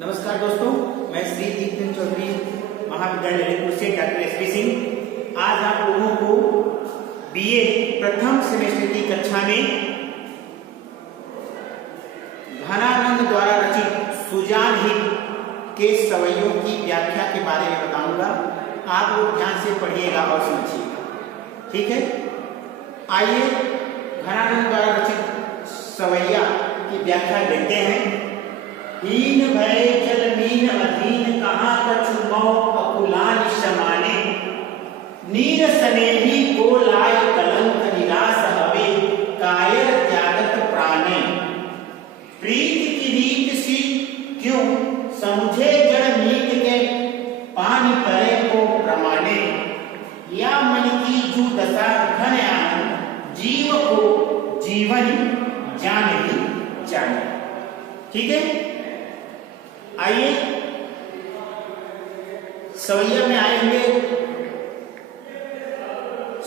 नमस्कार दोस्तों, मैं श्री दीपचंद चौधरी महाविद्यालय ललितपुर से डॉक्टर एस पी सिंह आज आप लोगों को बीए प्रथम सेमेस्टर की कक्षा में घनानंद द्वारा रचित सुजान हित के सवैयों की व्याख्या के बारे में बताऊंगा। आप लोग ध्यान से पढ़िएगा और समझिएगा, ठीक है। आइए घनानंद द्वारा रचित सवैया की व्याख्या देखते हैं। हीन भय जल मीन अधीन कहाँ कछु मौ अकुलान समाने, नीर स्नेही को लाय कलंक निराश हवे कायर त्यागत प्राणे, प्रीत की रीत सी क्यों समझे जड़ मीत के पानी करे को प्रमाणे, या मन की जू दशा घन आनंद जीव को जीवन जान ही जाने। ठीक है, आइए सवैया में आए हुए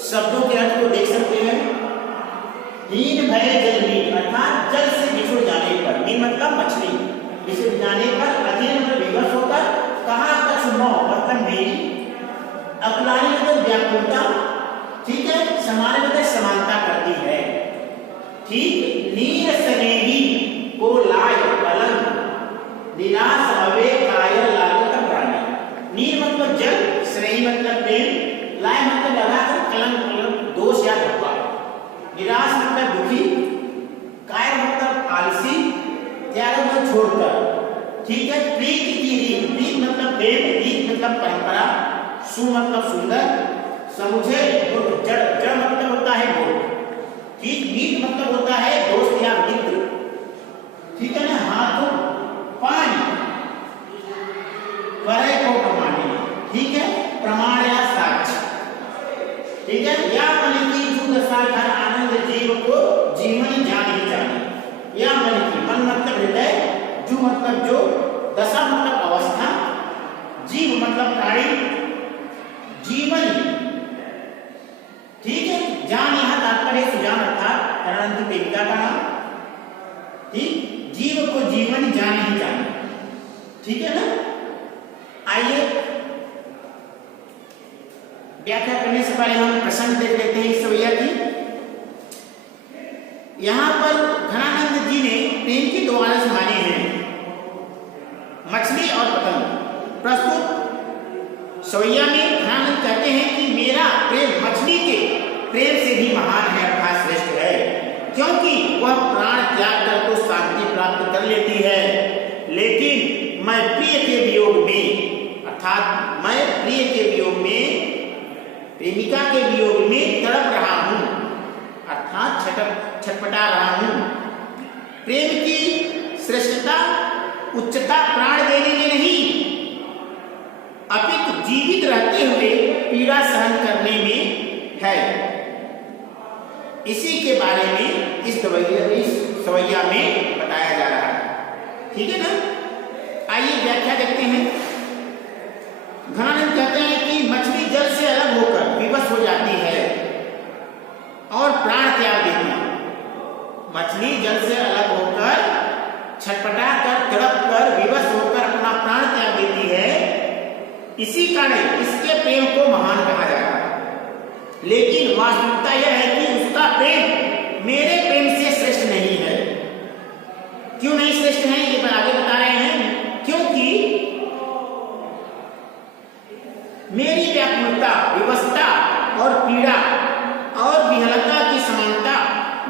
शब्दों के अर्थ को देख सकते हैं। हीन भय जल मीन अर्थात जल से बिछुड़ जाने पर, मीन मतलब मछली, बिछुड़ जाने पर, अधीन मतलब विवश होकर, कहाँ कछु मौ मतलब मेरी, अकुलानी मतलब व्याकुलता, ठीक है, समान मतलब समानता करती है, ठीक। नीर स्नेही को लाय कलंक निराश हवे कायर लागत प्राणी, नीर मतलब जल, स्नेही मतलब प्रेम, लाय मतलब लगाकर, कलंक मतलब दोष या धब्बा, निराश मतलब दुखी, कायर मतलब आलसी, त्याग मतलब छोड़कर, ठीक है। प्रीत की रीत, प्रीत मतलब प्रेम, रीत मतलब परंपरा, सु मतलब सुंदर, समुझे जड़, जड़ मतलब होता है मूर्ख, ठीक। मीत मतलब होता है दोस्त या मित्र, ठीक है ना। हाथों पानी करे को प्रमाणी, ठीक है, प्रमाण या साक्ष्य, ठीक है। या मन की जू दशा घन आनंद जीव को जीवन जान ही जाने, या मन की, मन मतलब हृदय, जू मतलब जो, दशा मतलब अवस्था, जीव मतलब प्राणी, जीवन, ठीक है। जान यहां तात्पर्य सुजान अर्थात अनंत प्रेमिका का नाम, ठीक। जीव को जीवन जान ही जाने, ठीक है ना। आइए व्याख्या करने से पहले हम प्रसंग देख लेते हैं इस सवैया की। यहां पर घनानंद जी ने प्रेम की दो आदर्श माने हैं, मछली और पतंग। प्रस्तुत सवैया में घनानंद कहते हैं कि मेरा प्रेम मछली के प्रेम से भी महान है अर्थात श्रेष्ठ है, क्योंकि वह प्राण त्याग कर तो शांति प्राप्त कर लेती है, लेकिन मैं प्रिय के वियोग में, अर्थात मैं प्रिय के वियोग में, प्रेमिका के वियोग में तड़प रहा हूं, अर्थात छटपटा रहा हूं। प्रेम की श्रेष्ठता उच्चता प्राण देने में नहीं, अपितु जीवित रहते हुए पीड़ा सहन करने में है। इसी के बारे में इस सवैया में बताया जा रहा है, ठीक है ना। आइए व्याख्या देखते हैं। घनानंद कहते हैं कि मछली जल से अलग होकर विवश हो जाती है और प्राण त्याग देती है। मछली जल से अलग होकर, छटपटा कर, तड़प कर, विवश होकर अपना प्राण त्याग देती है, इसी कारण इसके प्रेम को महान कहा जाता है। लेकिन वास्तविकता यह है कि उसका प्रेम मेरे प्रेम से श्रेष्ठ नहीं है। क्यों नहीं श्रेष्ठ है, ये आगे बता रहे हैं। क्योंकि मेरी व्याकुलता, विवशता और पीड़ा और विहलता की समानता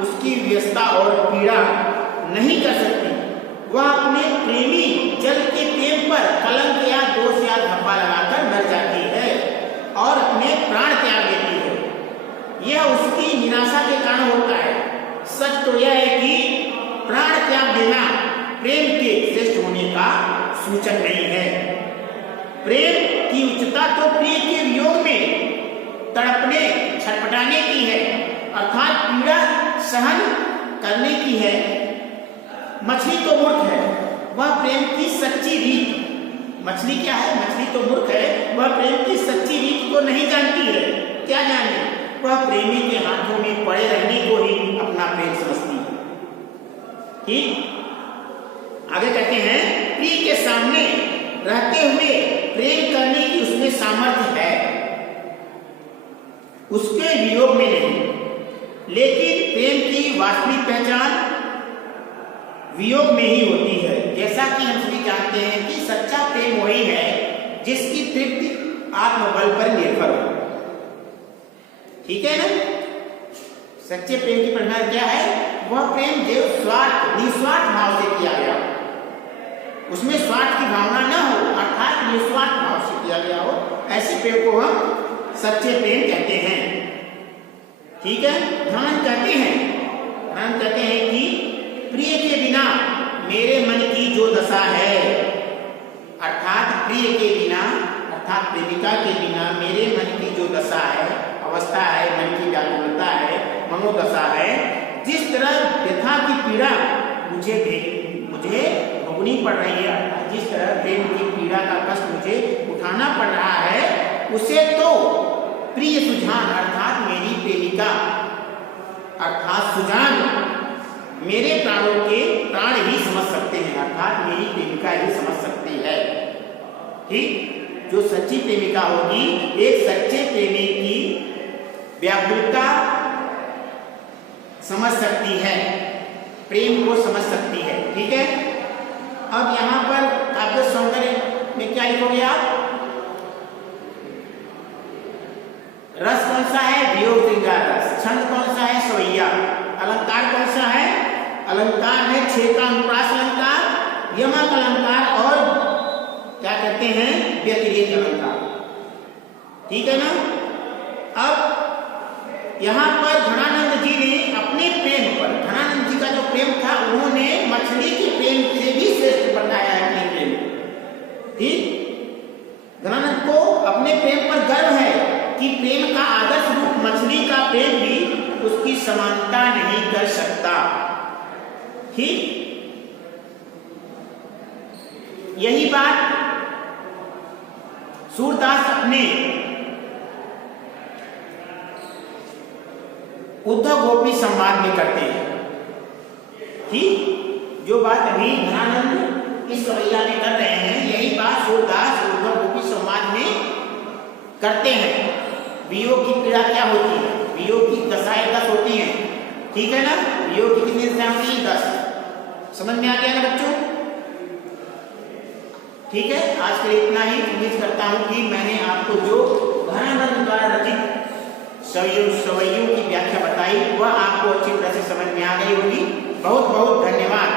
उसकी व्यवस्था और पीड़ा नहीं कर सकती। वह अपने प्रेमी जल के प्रेम पर कलंक या दोष या धब्बा लगाकर मर जाती है और अपने प्राण त्याग देती है। यह उसकी निराशा के कारण होता है। सच तो यह है कि प्राण त्याग देना प्रेम के श्रेष्ठ होने का सूचक नहीं है। प्रेम की उच्चता तो प्रिय के वियोग में तड़पने, छटपटाने की है, अर्थात पीड़ा सहन करने की है। मछली तो मूर्ख है, वह प्रेम की सच्ची रीत, मछली क्या है, मछली तो मूर्ख है, वह प्रेम की सच्ची रीत को नहीं जानती है। क्या जाने, वह प्रेमी के हाथों में पड़े रहने को ही अपना प्रेम समझती है, ठीक। आगे कहते हैं प्रिय के सामने रहते हुए प्रेम करने की उसमें सामर्थ्य है, उसके वियोग में नहीं। लेकिन प्रेम की वास्तविक पहचान वियोग में ही होती है। जैसा कि हम सभी जानते हैं कि सच्चा प्रेम वही है जिसकी तृप्ति आत्मबल पर निर्भर हो। ठीक है ना? सच्चे प्रेम की परिभाषा क्या है? वह प्रेम जो निस्वार्थ भाव से किया गया, उसमें स्वार्थ की भावना न हो, अर्थात निस्वार्थ भाव से किया गया हो, ऐसे प्रेम को हम सच्चे प्रेम कहते हैं। ठीक है? ध्यान कहते हैं कि प्रिय के बिना मेरे मन की जो दशा है, अर्थात प्रिय के बिना अर्थात प्रेमिका के बिना मेरे मन की जो दशा है, अवस्था है, मन की व्याकुलता है, मनोदशा है, जिस तरह व्यथा की पीड़ा मुझे भोगनी पड़ रही है, जिस तरह प्रेम की पीड़ा का कष्ट मुझे उठाना पड़ रहा है, उसे तो प्रिय सुजान अर्थात मेरी प्रेमिका अर्थात सुजान मेरे प्राणों के प्राण ही समझ सकते हैं, अर्थात मेरी प्रेमिका ही समझ सकती है। ठीक? जो सच्ची प्रेमिका होगी, एक सच्चे प्रेमी की व्याकुलता समझ सकती है, प्रेम को समझ सकती है। ठीक है? अब यहां पर काव्य सौंदर्य में क्या लिखोगे आप? रस कौन सा है? वियोग श्रृंगार रस। छंद कौन सा है? सवैया। अलंकार कौन सा है? अलंकार है 6 का अनुप्रास अलंकार, यमक अलंकार और क्या कहते हैं? व्यतिरेक अलंकार। ठीक है ना? अब यहां पर घनानंद जी ने अपने प्रेम पर, घनानंद जी का जो प्रेम था उन्होंने मछली के प्रेम से भी श्रेष्ठ बताया है अपने प्रेम। ठीक? घनानंद को अपने प्रेम पर गर्व है कि प्रेम का आदर्श रूप मछली का प्रेम भी उसकी समानता नहीं कर सकता। ठीक? यही बात सूरदास अपने उद्धव गोपी संवाद में करते हैं। ठीक? जो बात अभी घनानंद इस सवैया में कर रहे हैं, यही बात सूरदास उद्धव गोपी संवाद में करते हैं। वियोग की पीड़ा क्या होती है? वियोग की दशाएं 10 होती हैं। ठीक है ना? वियोग की कितनी दशाएं होती हैं? 10। समझ में आ गया ना बच्चों? ठीक है? आज के लिए इतना ही। उम्मीद करता हूं कि मैंने आपको जो घनानंद द्वारा रचित सवैयों की व्याख्या बताई वह आपको अच्छी तरह से समझ में आ गई होगी। बहुत बहुत धन्यवाद।